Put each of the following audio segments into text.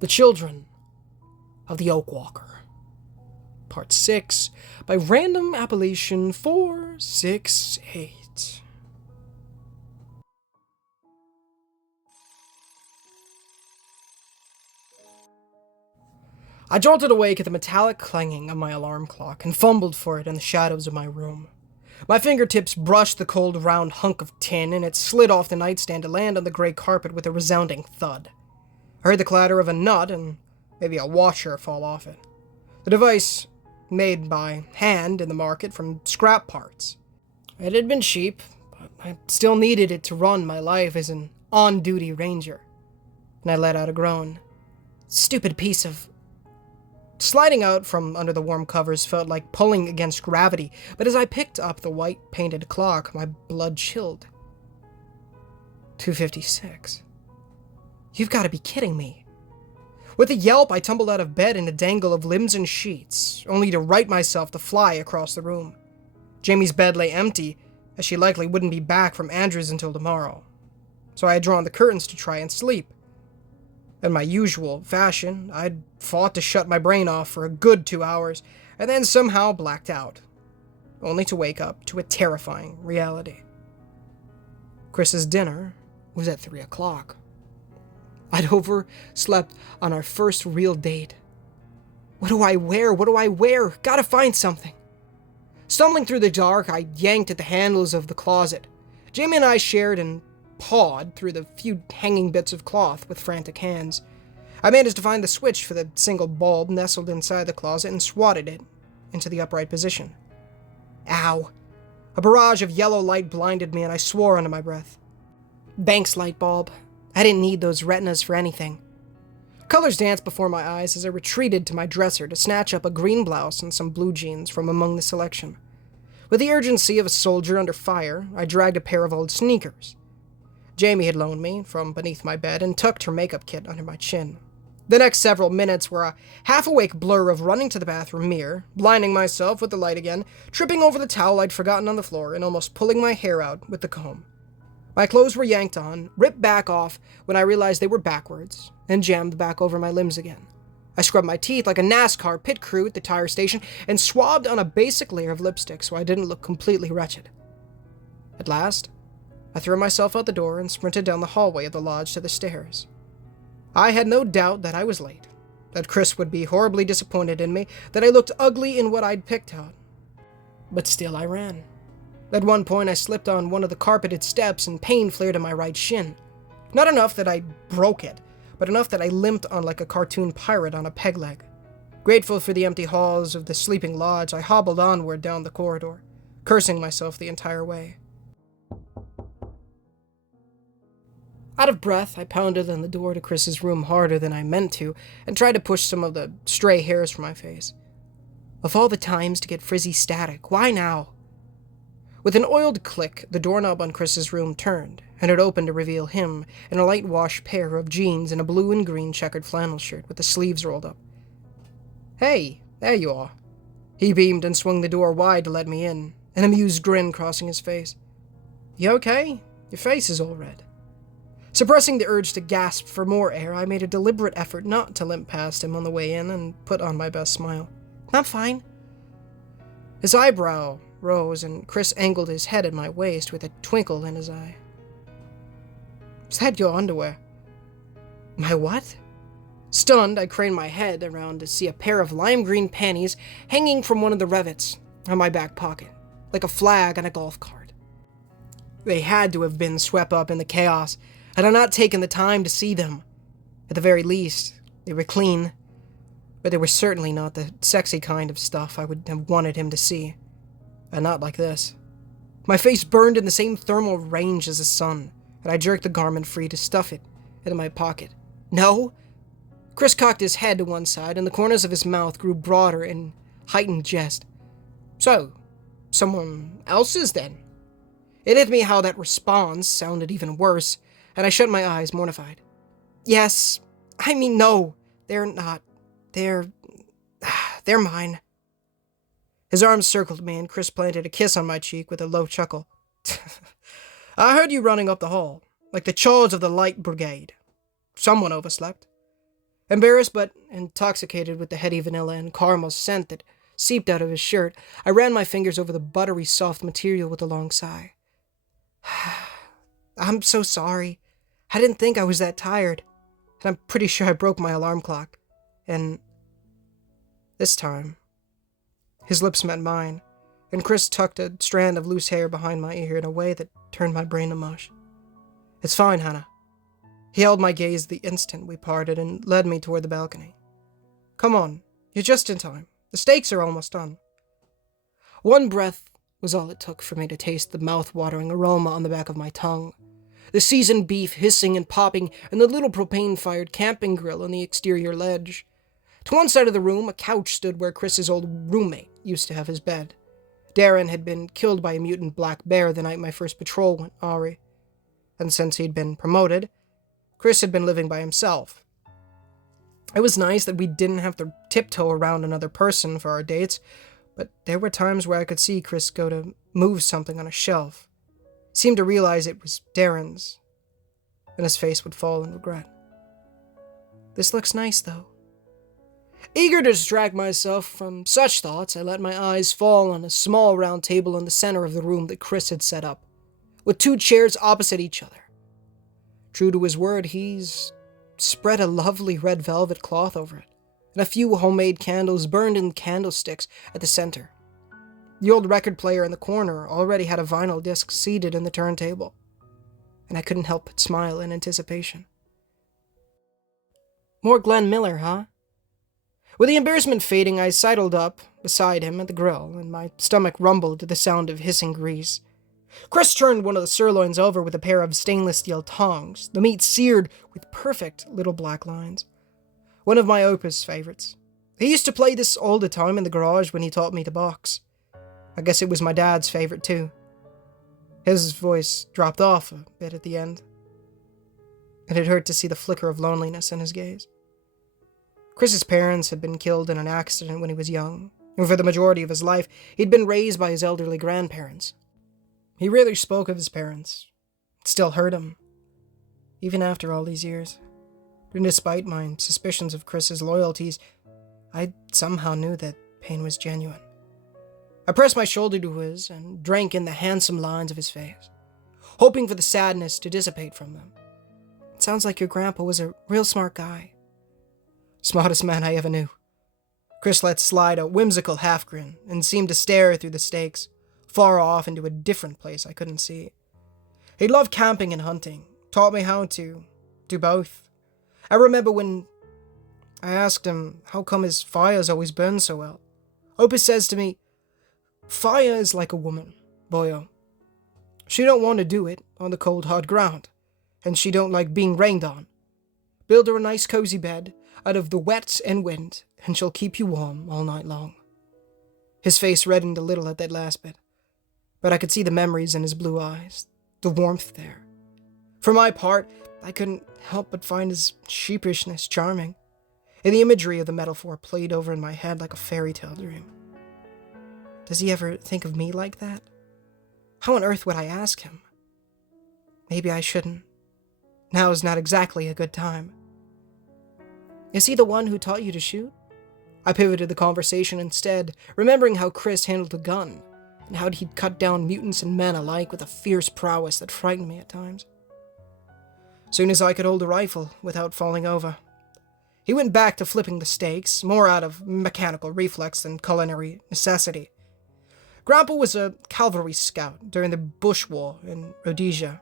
The Children of the Oak Walker, Part 6, by random appellation 468. I jolted awake at the metallic clanging of my alarm clock and fumbled for it in the shadows of my room. My fingertips brushed the cold, round hunk of tin, and it slid off the nightstand to land on the gray carpet with a resounding thud. I heard the clatter of a nut and maybe a washer fall off it. The device, made by hand in the market from scrap parts. It had been cheap, but I still needed it to run my life as an on-duty ranger. And I let out a groan. Stupid piece of... Sliding out from under the warm covers felt like pulling against gravity, but as I picked up the white-painted clock, my blood chilled. 2:56. You've got to be kidding me. With a yelp, I tumbled out of bed in a dangle of limbs and sheets, only to right myself to fly across the room. Jamie's bed lay empty, as she likely wouldn't be back from Andrew's until tomorrow. So I had drawn the curtains to try and sleep. In my usual fashion, I'd fought to shut my brain off for a good 2 hours, and then somehow blacked out, only to wake up to a terrifying reality. Chris's dinner was at 3 o'clock. I'd overslept on our first real date. What do I wear? What do I wear? Gotta find something. Stumbling through the dark, I yanked at the handles of the closet. Jamie and I shared and pawed through the few hanging bits of cloth with frantic hands. I managed to find the switch for the single bulb nestled inside the closet and swatted it into the upright position. Ow. A barrage of yellow light blinded me and I swore under my breath. Thanks, light bulb. I didn't need those retinas for anything. Colors danced before my eyes as I retreated to my dresser to snatch up a green blouse and some blue jeans from among the selection. With the urgency of a soldier under fire, I dragged a pair of old sneakers Jamie had loaned me from beneath my bed and tucked her makeup kit under my chin. The next several minutes were a half-awake blur of running to the bathroom mirror, blinding myself with the light again, tripping over the towel I'd forgotten on the floor, and almost pulling my hair out with the comb. My clothes were yanked on, ripped back off when I realized they were backwards, and jammed back over my limbs again. I scrubbed my teeth like a NASCAR pit crew at the tire station and swabbed on a basic layer of lipstick so I didn't look completely wretched. At last, I threw myself out the door and sprinted down the hallway of the lodge to the stairs. I had no doubt that I was late, that Chris would be horribly disappointed in me, that I looked ugly in what I'd picked out. But still I ran. At one point I slipped on one of the carpeted steps and pain flared in my right shin. Not enough that I broke it, but enough that I limped on like a cartoon pirate on a peg leg. Grateful for the empty halls of the sleeping lodge, I hobbled onward down the corridor, cursing myself the entire way. Out of breath, I pounded on the door to Chris's room harder than I meant to, and tried to push some of the stray hairs from my face. Of all the times to get frizzy static, why now? With an oiled click, the doorknob on Chris's room turned, and it opened to reveal him in a light-wash pair of jeans and a blue and green checkered flannel shirt with the sleeves rolled up. Hey, there you are. He beamed and swung the door wide to let me in, an amused grin crossing his face. You okay? Your face is all red. Suppressing the urge to gasp for more air, I made a deliberate effort not to limp past him on the way in and put on my best smile. I'm fine. His eyebrow rose and Chris angled his head at my waist with a twinkle in his eye. Is that your underwear? My what? Stunned, I craned my head around to see a pair of lime green panties hanging from one of the rivets on my back pocket, like a flag on a golf cart. They had to have been swept up in the chaos. Had I not taken the time to see them. At the very least, they were clean, but they were certainly not the sexy kind of stuff I would have wanted him to see. And not like this. My face burned in the same thermal range as the sun, and I jerked the garment free to stuff it into my pocket. No? Chris cocked his head to one side, and the corners of his mouth grew broader in heightened jest. So, someone else's then? It hit me how that response sounded even worse, and I shut my eyes, mortified. Yes, I mean no, they're not. They're mine. His arms circled me, and Chris planted a kiss on my cheek with a low chuckle. I heard you running up the hall, like the charge of the Light Brigade. Someone overslept. Embarrassed but intoxicated with the heady vanilla and caramel scent that seeped out of his shirt, I ran my fingers over the buttery soft material with a long sigh. I'm so sorry. I didn't think I was that tired. And I'm pretty sure I broke my alarm clock. And this time, his lips met mine, and Chris tucked a strand of loose hair behind my ear in a way that turned my brain to mush. It's fine, Hannah. He held my gaze the instant we parted and led me toward the balcony. Come on, you're just in time. The steaks are almost done. One breath was all it took for me to taste the mouth-watering aroma on the back of my tongue. The seasoned beef hissing and popping, and the little propane-fired camping grill on the exterior ledge. To one side of the room, a couch stood where Chris's old roommate used to have his bed. Darren had been killed by a mutant black bear the night my first patrol went awry. And since he'd been promoted, Chris had been living by himself. It was nice that we didn't have to tiptoe around another person for our dates, but there were times where I could see Chris go to move something on a shelf, seemed to realize it was Darren's, and his face would fall in regret. This looks nice, though. Eager to distract myself from such thoughts, I let my eyes fall on a small round table in the center of the room that Chris had set up, with 2 chairs opposite each other. True to his word, he's spread a lovely red velvet cloth over it, and a few homemade candles burned in candlesticks at the center. The old record player in the corner already had a vinyl disc seated in the turntable, and I couldn't help but smile in anticipation. More Glenn Miller, huh? With the embarrassment fading, I sidled up beside him at the grill, and my stomach rumbled to the sound of hissing grease. Chris turned one of the sirloins over with a pair of stainless steel tongs, the meat seared with perfect little black lines. One of my Opus favorites. He used to play this all the time in the garage when he taught me to box. I guess it was my dad's favorite too. His voice dropped off a bit at the end, and it hurt to see the flicker of loneliness in his gaze. Chris's parents had been killed in an accident when he was young, and for the majority of his life, he'd been raised by his elderly grandparents. He rarely spoke of his parents. It still hurt him, even after all these years. And despite my suspicions of Chris's loyalties, I somehow knew that pain was genuine. I pressed my shoulder to his and drank in the handsome lines of his face, hoping for the sadness to dissipate from them. It sounds like your grandpa was a real smart guy. Smartest man I ever knew. Chris let slide a whimsical half-grin and seemed to stare through the steaks, far off into a different place I couldn't see. He loved camping and hunting, taught me how to do both. I remember when I asked him how come his fires always burn so well. Opus says to me, "Fire is like a woman, boyo. She don't want to do it on the cold hard ground, and she don't like being rained on. Build her a nice cozy bed out of the wet and wind, and she'll keep you warm all night long." His face reddened a little at that last bit, but I could see the memories in his blue eyes, the warmth there. For my part, I couldn't help but find his sheepishness charming, and the imagery of the metaphor played over in my head like a fairy tale dream. Does he ever think of me like that? How on earth would I ask him? Maybe I shouldn't. Now is not exactly a good time. Is he the one who taught you to shoot? I pivoted the conversation instead, remembering how Chris handled a gun, and how he'd cut down mutants and men alike with a fierce prowess that frightened me at times. Soon as I could hold a rifle without falling over. He went back to flipping the steaks, more out of mechanical reflex than culinary necessity. Grandpa was a cavalry scout during the Bush War in Rhodesia.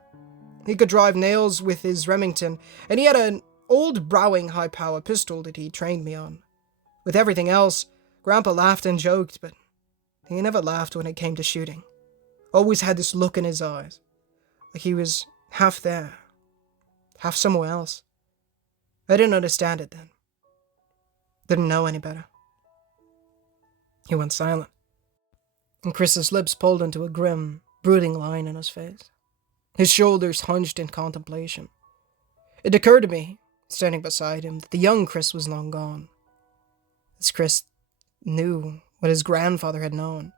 He could drive nails with his Remington, and he had an old Browning high-power pistol that he trained me on. With everything else, Grandpa laughed and joked, but he never laughed when it came to shooting. Always had this look in his eyes, like he was half there, half somewhere else. I didn't understand it then. Didn't know any better. He went silent, and Chris's lips pulled into a grim, brooding line on his face. His shoulders hunched in contemplation. It occurred to me, standing beside him, that the young Chris was long gone. This Chris knew what his grandfather had known,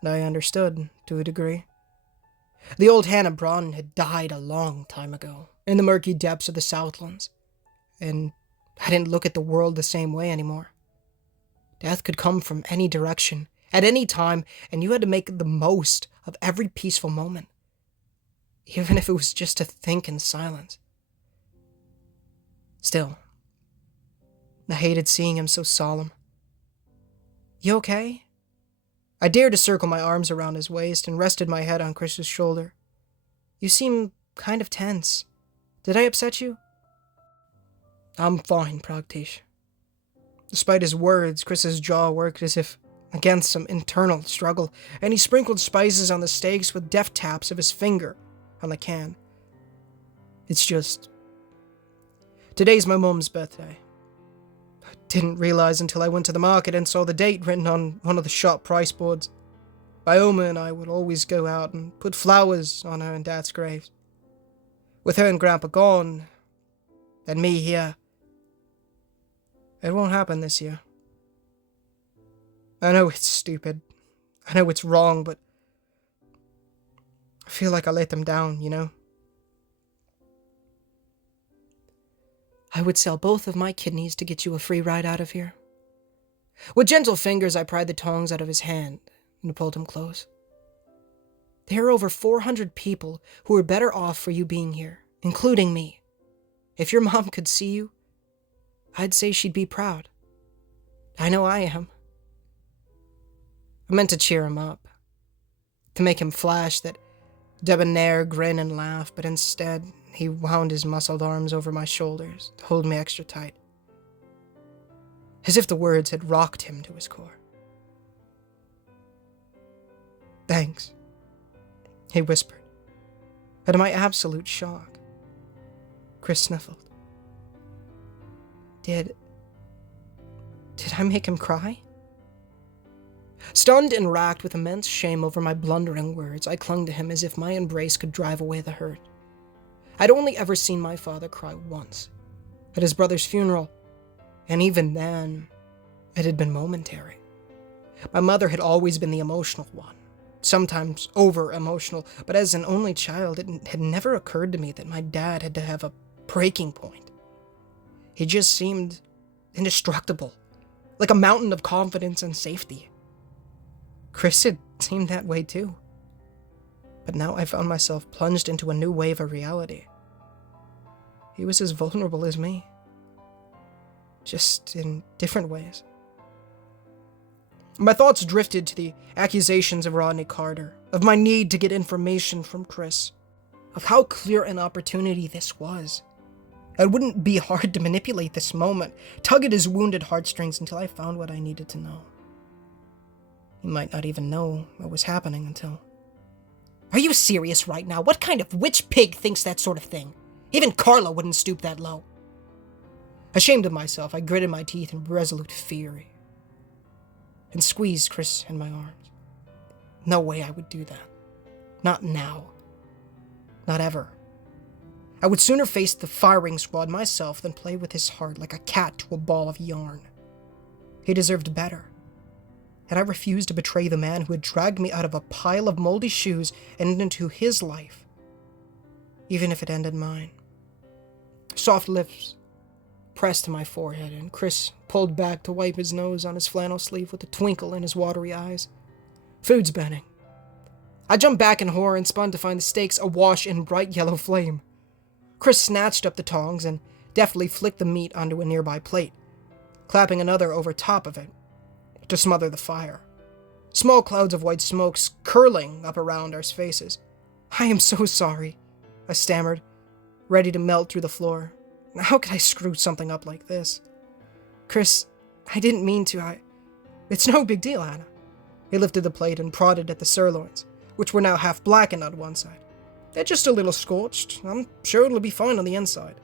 and I understood to a degree. The old Hannah Braun had died a long time ago, in the murky depths of the Southlands, and I didn't look at the world the same way anymore. Death could come from any direction, at any time, and you had to make the most of every peaceful moment, even if it was just to think in silence. Still, I hated seeing him so solemn. "You okay?" I dared to circle my arms around his waist and rested my head on Chris's shoulder. "You seem kind of tense. Did I upset you?" "I'm fine, Pragtish." Despite his words, Chris's jaw worked as if against some internal struggle, and he sprinkled spices on the steaks with deft taps of his finger on the can. "It's just... today's my mum's birthday. I didn't realize until I went to the market and saw the date written on one of the shop price boards. Ioma and I would always go out and put flowers on her and Dad's graves. With her and Grandpa gone, and me here, it won't happen this year. I know it's stupid. I know it's wrong, but I feel like I let them down, you know? I would sell both of my kidneys to get you a free ride out of here." With gentle fingers, I pried the tongs out of his hand and pulled him close. "There are over 400 people who are better off for you being here, including me. If your mom could see you, I'd say she'd be proud. I know I am." I meant to cheer him up, to make him flash that debonair grin and laugh, but instead he wound his muscled arms over my shoulders to hold me extra tight, as if the words had rocked him to his core. "Thanks," he whispered. But to my absolute shock, Chris sniffled. Did I make him cry?" Stunned and racked with immense shame over my blundering words, I clung to him as if my embrace could drive away the hurt. I'd only ever seen my father cry once, at his brother's funeral, and even then, it had been momentary. My mother had always been the emotional one, sometimes over-emotional, but as an only child, it had never occurred to me that my dad had to have a breaking point. He just seemed indestructible, like a mountain of confidence and safety. Chris had seemed that way too. But now I found myself plunged into a new wave of reality. He was as vulnerable as me, just in different ways. My thoughts drifted to the accusations of Rodney Carter, of my need to get information from Chris, of how clear an opportunity this was. It wouldn't be hard to manipulate this moment, tug at his wounded heartstrings until I found what I needed to know. He might not even know what was happening until... Are you serious right now? What kind of witch pig thinks that sort of thing? Even Carla wouldn't stoop that low. Ashamed of myself, I gritted my teeth in resolute fury and squeezed Chris in my arms. No way I would do that. Not now. Not ever. I would sooner face the firing squad myself than play with his heart like a cat to a ball of yarn. He deserved better. And I refused to betray the man who had dragged me out of a pile of moldy shoes and into his life, even if it ended mine. Soft lips pressed to my forehead, and Chris pulled back to wipe his nose on his flannel sleeve with a twinkle in his watery eyes. Food's burning. I jumped back in horror and spun to find the steaks awash in bright yellow flame. Chris snatched up the tongs and deftly flicked the meat onto a nearby plate, clapping another over top of it to smother the fire. Small clouds of white smoke curling up around our faces. "I am so sorry," I stammered, ready to melt through the floor. How could I screw something up like this? "Chris, I didn't mean to. It's no big deal, Anna." He lifted the plate and prodded at the sirloins, which were now half blackened on one side. "They're just a little scorched. I'm sure it'll be fine on the inside."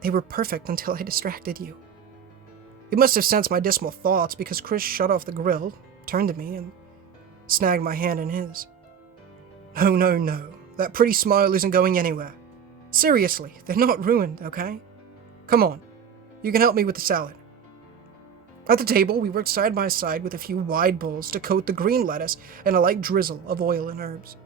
"They were perfect until I distracted you." He must have sensed my dismal thoughts, because Chris shut off the grill, turned to me, and snagged my hand in his. No. That pretty smile isn't going anywhere. Seriously, they're not ruined, okay? Come on, you can help me with the salad." At the table, we worked side by side with a few wide bowls to coat the green lettuce and a light drizzle of oil and herbs.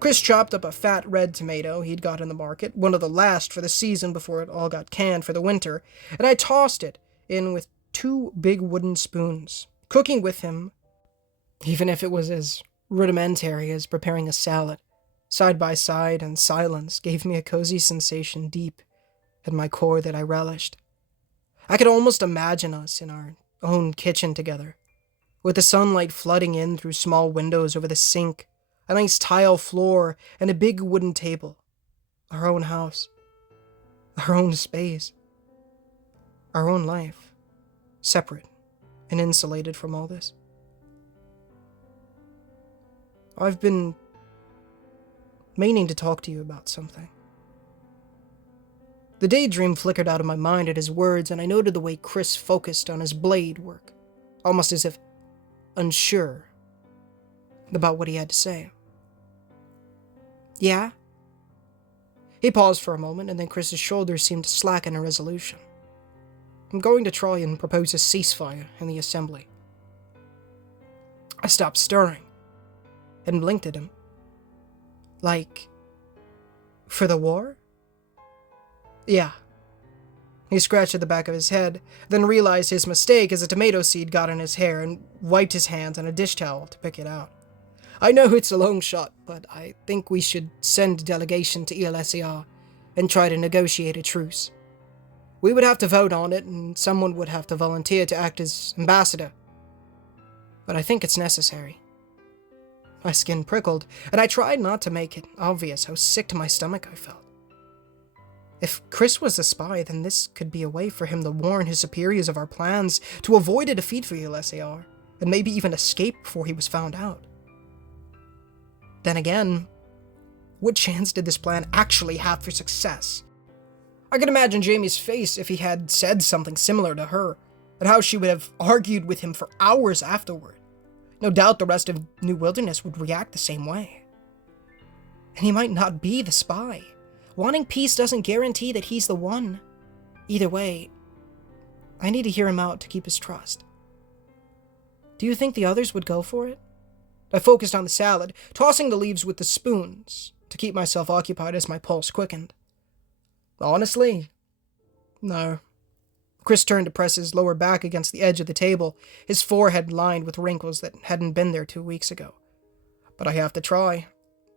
Chris chopped up a fat red tomato he'd got in the market, one of the last for the season before it all got canned for the winter, and I tossed it in with 2 big wooden spoons. Cooking with him, even if it was as rudimentary as preparing a salad, side by side in silence, gave me a cozy sensation deep in my core that I relished. I could almost imagine us in our own kitchen together, with the sunlight flooding in through small windows over the sink, a nice tile floor, and a big wooden table. Our own house. Our own space. Our own life. Separate and insulated from all this. I've been meaning to talk to you about something. The daydream flickered out of my mind at his words, and I noted the way Chris focused on his blade work, almost as if unsure about what he had to say. Yeah? He paused for a moment, and then Chris's shoulders seemed to slacken in resolution. I'm going to try and propose a ceasefire in the assembly. I stopped stirring and blinked at him. Like, for the war? Yeah. He scratched at the back of his head, then realized his mistake as a tomato seed got in his hair and wiped his hands on a dish towel to pick it out. I know it's a long shot, but I think we should send a delegation to ELSER and try to negotiate a truce. We would have to vote on it, and someone would have to volunteer to act as ambassador. But I think it's necessary. My skin prickled, and I tried not to make it obvious how sick to my stomach I felt. If Chris was a spy, then this could be a way for him to warn his superiors of our plans to avoid a defeat for ELSER, and maybe even escape before he was found out. Then again, what chance did this plan actually have for success? I could imagine Jamie's face if he had said something similar to her, and how she would have argued with him for hours afterward. No doubt the rest of New Wilderness would react the same way. And he might not be the spy. Wanting peace doesn't guarantee that he's the one. Either way, I need to hear him out to keep his trust. Do you think the others would go for it? I focused on the salad, tossing the leaves with the spoons to keep myself occupied as my pulse quickened. Honestly, no. Chris turned to press his lower back against the edge of the table, his forehead lined with wrinkles that hadn't been there 2 weeks ago. But I have to try.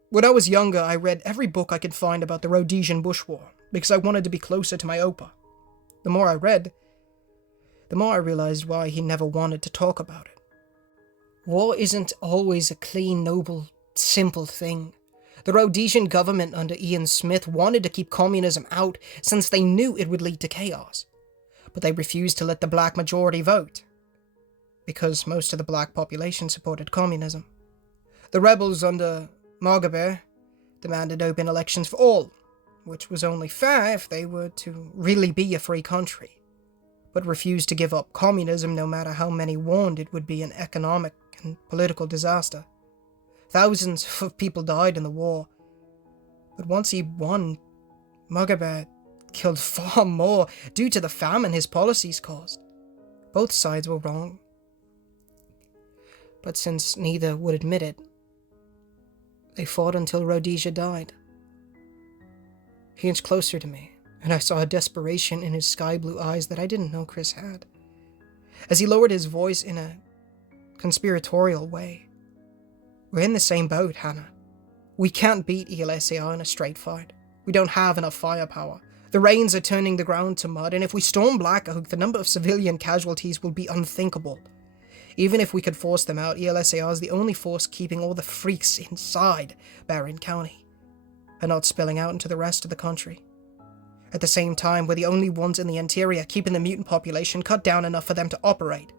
When I was younger, I read every book I could find about the Rhodesian Bush War, because I wanted to be closer to my Opa. The more I read, the more I realized why he never wanted to talk about it. War isn't always a clean, noble, simple thing. The Rhodesian government under Ian Smith wanted to keep communism out since they knew it would lead to chaos. But they refused to let the black majority vote, because most of the black population supported communism. The rebels under Mugabe demanded open elections for all, which was only fair if they were to really be a free country, but refused to give up communism no matter how many warned it would be an economic and political disaster. Thousands of people died in the war, but once he won, Mugabe killed far more due to the famine his policies caused. Both sides were wrong. But since neither would admit it, they fought until Rhodesia died. He inched closer to me, and I saw a desperation in his sky-blue eyes that I didn't know Chris had. As he lowered his voice in a conspiratorial way, we're in the same boat, Hannah. We can't beat ELSER in a straight fight. We don't have enough firepower. The rains are turning the ground to mud, and if we storm Black Oak, the number of civilian casualties will be unthinkable. Even if we could force them out, ELSER is the only force keeping all the freaks inside Barron County, and not spilling out into the rest of the country. At the same time, we're the only ones in the interior keeping the mutant population cut down enough for them to operate.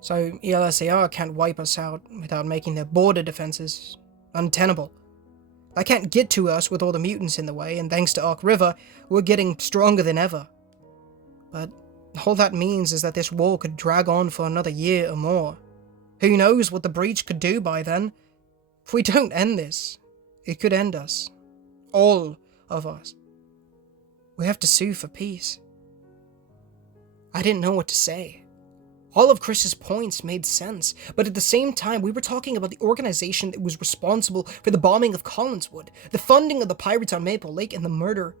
So ELSER can't wipe us out without making their border defenses untenable. They can't get to us with all the mutants in the way, and thanks to Ark River, we're getting stronger than ever. But all that means is that this war could drag on for another year or more. Who knows what the breach could do by then? If we don't end this, it could end us. All of us. We have to sue for peace. I didn't know what to say. All of Chris's points made sense, but at the same time, we were talking about the organization that was responsible for the bombing of Collinswood, the funding of the pirates on Maple Lake, and the murder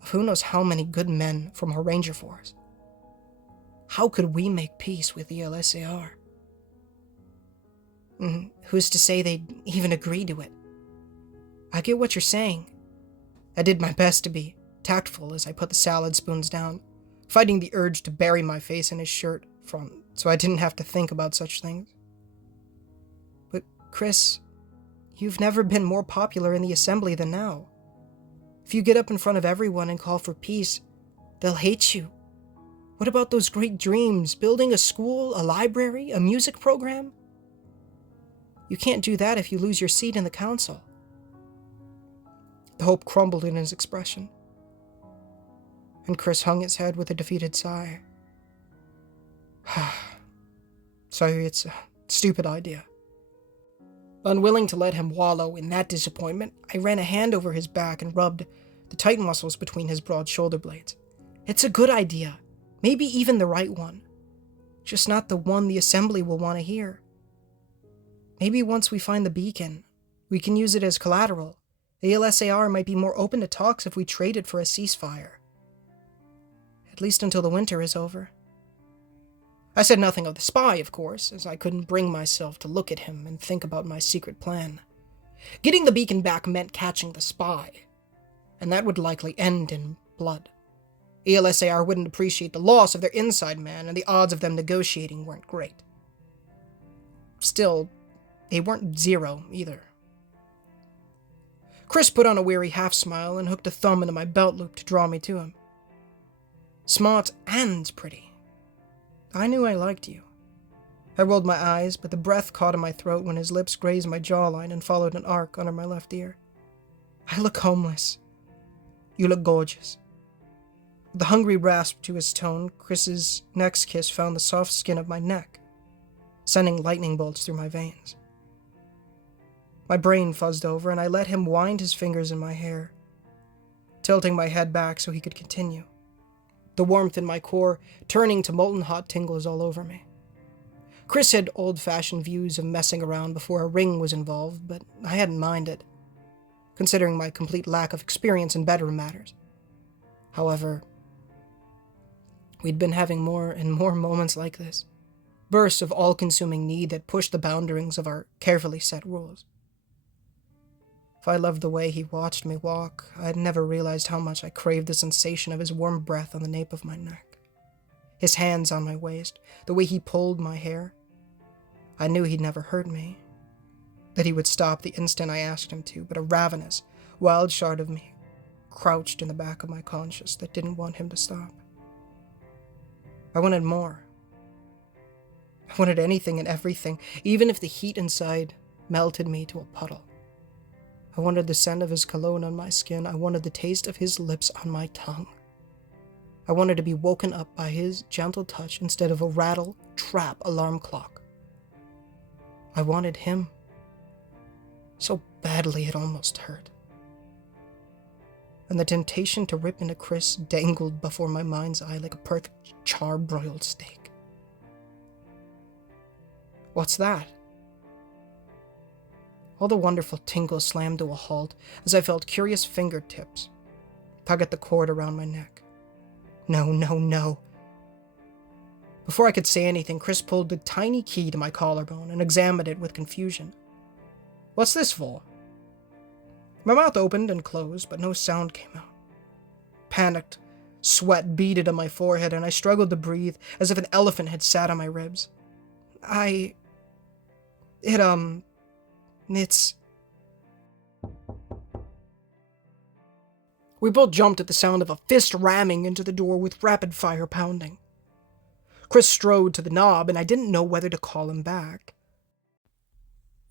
of who knows how many good men from our ranger force. How could we make peace with the LSAR? And who's to say they'd even agree to it? I get what you're saying. I did my best to be tactful as I put the salad spoons down, fighting the urge to bury my face in his shirt front so I didn't have to think about such things. But Chris, you've never been more popular in the assembly than now. If you get up in front of everyone and call for peace, they'll hate you. What about those great dreams, building a school, a library, a music program? You can't do that if you lose your seat in the council. The hope crumbled in his expression, and Chris hung his head with a defeated sigh. Sorry, it's a stupid idea. Unwilling to let him wallow in that disappointment, I ran a hand over his back and rubbed the tight muscles between his broad shoulder blades. It's a good idea, maybe even the right one, just not the one the assembly will want to hear. Maybe once we find the beacon, we can use it as collateral. The LSAR might be more open to talks if we trade it for a ceasefire. At least until the winter is over. I said nothing of the spy, of course, as I couldn't bring myself to look at him and think about my secret plan. Getting the beacon back meant catching the spy, and that would likely end in blood. The LSAR wouldn't appreciate the loss of their inside man, and the odds of them negotiating weren't great. Still, they weren't zero either. Chris put on a weary half-smile and hooked a thumb into my belt loop to draw me to him. Smart and pretty. I knew I liked you. I rolled my eyes, but the breath caught in my throat when his lips grazed my jawline and followed an arc under my left ear. I look homeless. You look gorgeous. With the hungry rasp to his tone, Chris's next kiss found the soft skin of my neck, sending lightning bolts through my veins. My brain fuzzed over, and I let him wind his fingers in my hair, tilting my head back so he could continue, the warmth in my core turning to molten hot tingles all over me. Chris had old-fashioned views of messing around before a ring was involved, but I hadn't minded, considering my complete lack of experience in bedroom matters. However, we'd been having more and more moments like this, bursts of all-consuming need that pushed the boundaries of our carefully set rules. If I loved the way he watched me walk, I'd never realized how much I craved the sensation of his warm breath on the nape of my neck, his hands on my waist, the way he pulled my hair. I knew he'd never hurt me, that he would stop the instant I asked him to, but a ravenous, wild shard of me crouched in the back of my conscience that didn't want him to stop. I wanted more. I wanted anything and everything, even if the heat inside melted me to a puddle. I wanted the scent of his cologne on my skin. I wanted the taste of his lips on my tongue. I wanted to be woken up by his gentle touch instead of a rattle-trap alarm clock. I wanted him so badly it almost hurt. And the temptation to rip into Chris dangled before my mind's eye like a perfect char-broiled steak. What's that? All the wonderful tingles slammed to a halt as I felt curious fingertips tug at the cord around my neck. No. Before I could say anything, Chris pulled the tiny key to my collarbone and examined it with confusion. What's this for? My mouth opened and closed, but no sound came out. Panicked, sweat beaded on my forehead, and I struggled to breathe as if an elephant had sat on my ribs. It's... We both jumped at the sound of a fist ramming into the door with rapid-fire pounding. Chris strode to the knob, and I didn't know whether to call him back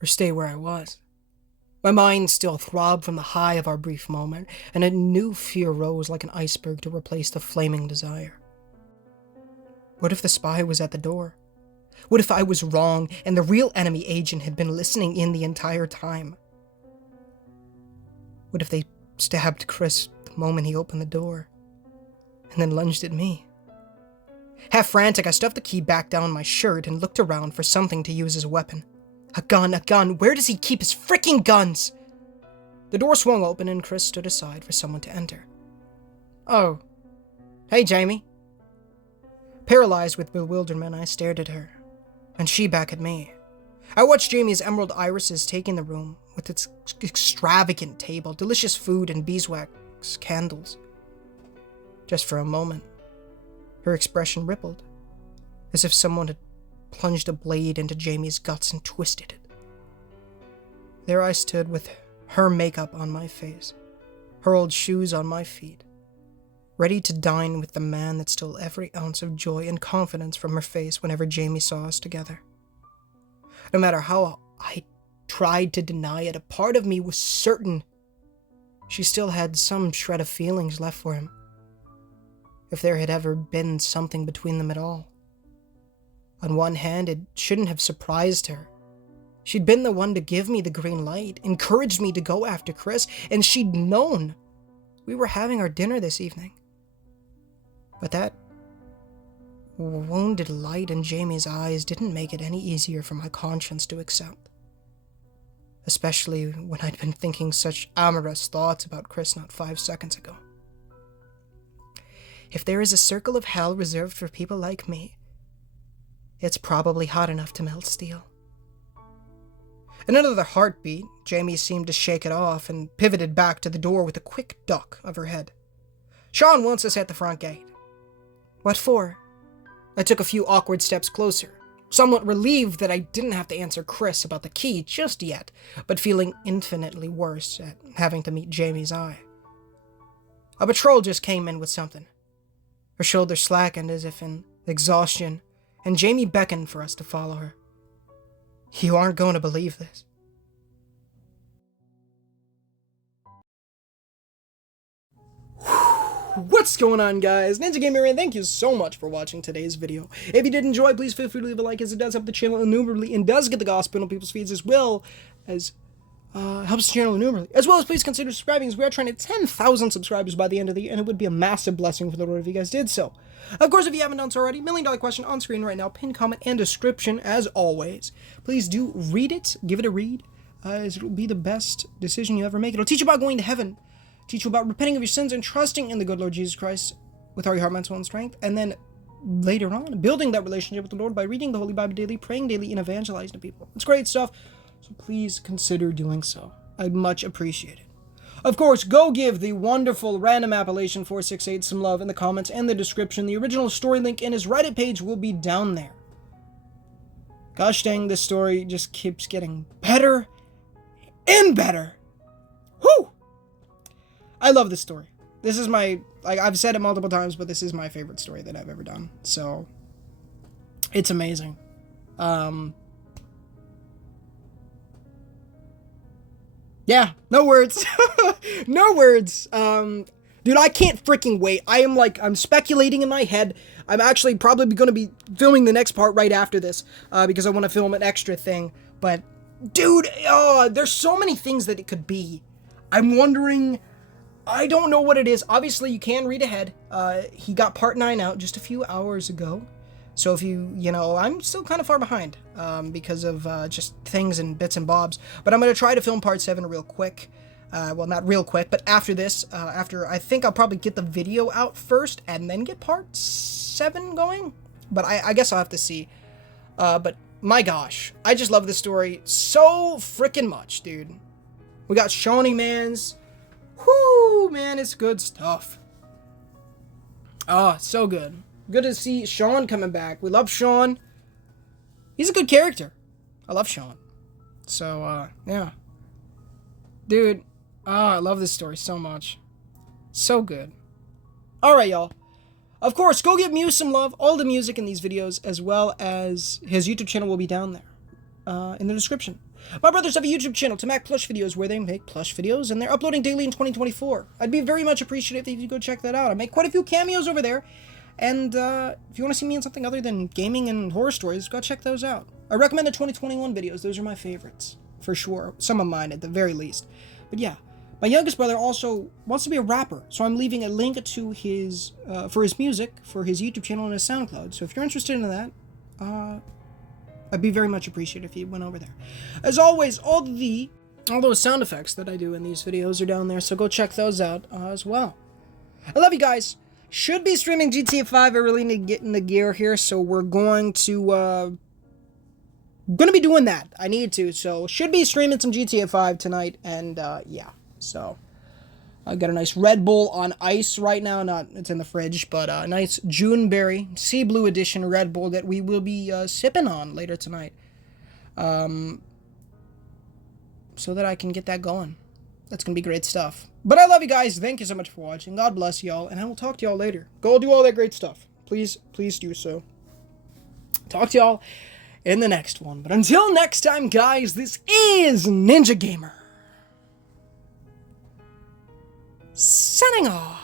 or stay where I was. My mind still throbbed from the high of our brief moment, and a new fear rose like an iceberg to replace the flaming desire. What if the spy was at the door? What if I was wrong, and the real enemy agent had been listening in the entire time? What if they stabbed Chris the moment he opened the door, and then lunged at me? Half frantic, I stuffed the key back down my shirt and looked around for something to use as a weapon. A gun, a gun. Where does he keep his freaking guns? The door swung open and Chris stood aside for someone to enter. Oh. Hey, Jamie. Paralyzed with bewilderment, I stared at her, and she back at me. I watched Jamie's emerald irises taking the room, with its extravagant table, delicious food, and beeswax candles. Just for a moment, her expression rippled, as if someone had plunged a blade into Jamie's guts and twisted it. There I stood with her makeup on my face, her old shoes on my feet, ready to dine with the man that stole every ounce of joy and confidence from her face whenever Jamie saw us together. No matter how I tried to deny it, a part of me was certain she still had some shred of feelings left for him, if there had ever been something between them at all. On one hand, it shouldn't have surprised her. She'd been the one to give me the green light, encouraged me to go after Chris, and she'd known we were having our dinner this evening. But that wounded light in Jamie's eyes didn't make it any easier for my conscience to accept. Especially when I'd been thinking such amorous thoughts about Chris not 5 seconds ago. If there is a circle of hell reserved for people like me, it's probably hot enough to melt steel. In another heartbeat, Jamie seemed to shake it off and pivoted back to the door with a quick duck of her head. Sean wants us at the front gate. What for? I took a few awkward steps closer, somewhat relieved that I didn't have to answer Chris about the key just yet, but feeling infinitely worse at having to meet Jamie's eye. A patrol just came in with something. Her shoulders slackened as if in exhaustion, and Jamie beckoned for us to follow her. You aren't going to believe this. What's going on, guys? Ninja Gamer, and thank you so much for watching today's video. If you did enjoy, please feel free to leave a like, as it does help the channel innumerably and does get the gospel on people's feeds, as well as helps the channel innumerably. As well as please consider subscribing, as we are trying to 10,000 subscribers by the end of the year, and it would be a massive blessing for the Lord if you guys did so. Of course, if you haven't done so already, $1 million question on screen right now, pinned comment and description as always. Please do read it, give it a read, as it will be the best decision you ever make. It'll teach you about going to heaven, teach you about repenting of your sins and trusting in the good Lord Jesus Christ with all your heart, mind, soul, and strength, and then later on, building that relationship with the Lord by reading the Holy Bible daily, praying daily, and evangelizing to people. It's great stuff, so please consider doing so. I'd much appreciate it. Of course, go give the wonderful random appellation 468 some love in the comments and the description. The original story link in his Reddit page will be down there. Gosh dang, this story just keeps getting better and better. Whew! I love this story. This is my, like I've said it multiple times, but this is my favorite story that I've ever done. So, it's amazing. Yeah, no words. No words. Dude, I can't freaking wait. I'm speculating in my head. I'm actually probably going to be filming the next part right after this, because I want to film an extra thing. But, dude, there's so many things that it could be. I'm wondering, I don't know what it is. Obviously, you can read ahead. He got part 9 out just a few hours ago. So if you know, I'm still kind of far behind, because of just things and bits and bobs. But I'm going to try to film part 7 real quick. Well, not real quick, but after this, I think I'll probably get the video out first and then get part 7 going. But I guess I'll have to see. But my gosh, I just love this story so freaking much, dude. We got Shawnee Mans. Whoo, man, it's good stuff. Oh, so good. Good to see Sean coming back. We love Sean. He's a good character. I love Sean. So, yeah. Dude, I love this story so much. So good. Alright, y'all. Of course, go give Muse some love. All the music in these videos, as well as his YouTube channel, will be down there in the description. My brothers have a YouTube channel, Tamac Plush Videos, where they make plush videos, and they're uploading daily in 2024. I'd be very much appreciative if you go check that out. I make quite a few cameos over there. And if you want to see me in something other than gaming and horror stories, go check those out. I recommend the 2021 videos. Those are my favorites, for sure. Some of mine, at the very least. But yeah, My youngest brother also wants to be a rapper, so I'm leaving a link to his for his music, for his YouTube channel and his SoundCloud. So if you're interested in that, I'd be very much appreciated if you went over there. As always, all those sound effects that I do in these videos are down there, so go check those out as well. I love you guys. Should be streaming GTA 5. I really need to get in the gear here, so we're going to be doing that. I need to, so should be streaming some GTA 5 tonight, and yeah. So I got a nice Red Bull on ice right now. It's in the fridge, but a nice Juneberry Sea Blue Edition Red Bull that we will be sipping on later tonight. So that I can get that going. That's going to be great stuff. But I love you guys. Thank you so much for watching. God bless y'all. And I will talk to y'all later. Go do all that great stuff. Please do so. Talk to y'all in the next one. But until next time, guys, this is Ninja Gamer. Signing off.